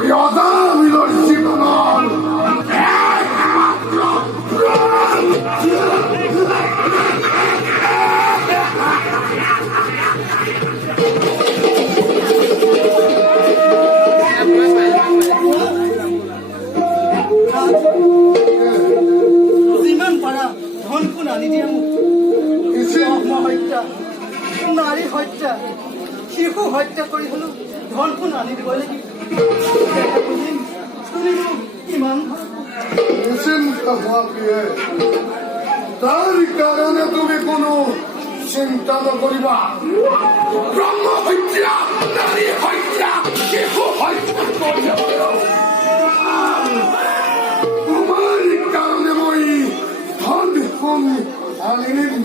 Asomiyaৰ জীৱনৰ একমাত্ৰ প্ৰাণ। যিমান পাৰা ধন সোণ আনি দিয়া মোক। হত্যা, নাৰী হত্যা, শিশু হত্যা কৰি হলেও ধন সোণ আনি দিব লাগিব। তুমি মোক ইমান নিশ্চিন্ত হোৱা প্ৰিয়ে, তাৰ কাৰণে তুমি কোনো চিন্তা নকৰিবা। ব্ৰহ্ম হত্যা, নাৰী হত্যা, শিশু হত্যা কৰিলেও তোমাৰ কাৰণে মই ধন সোণ আনিম।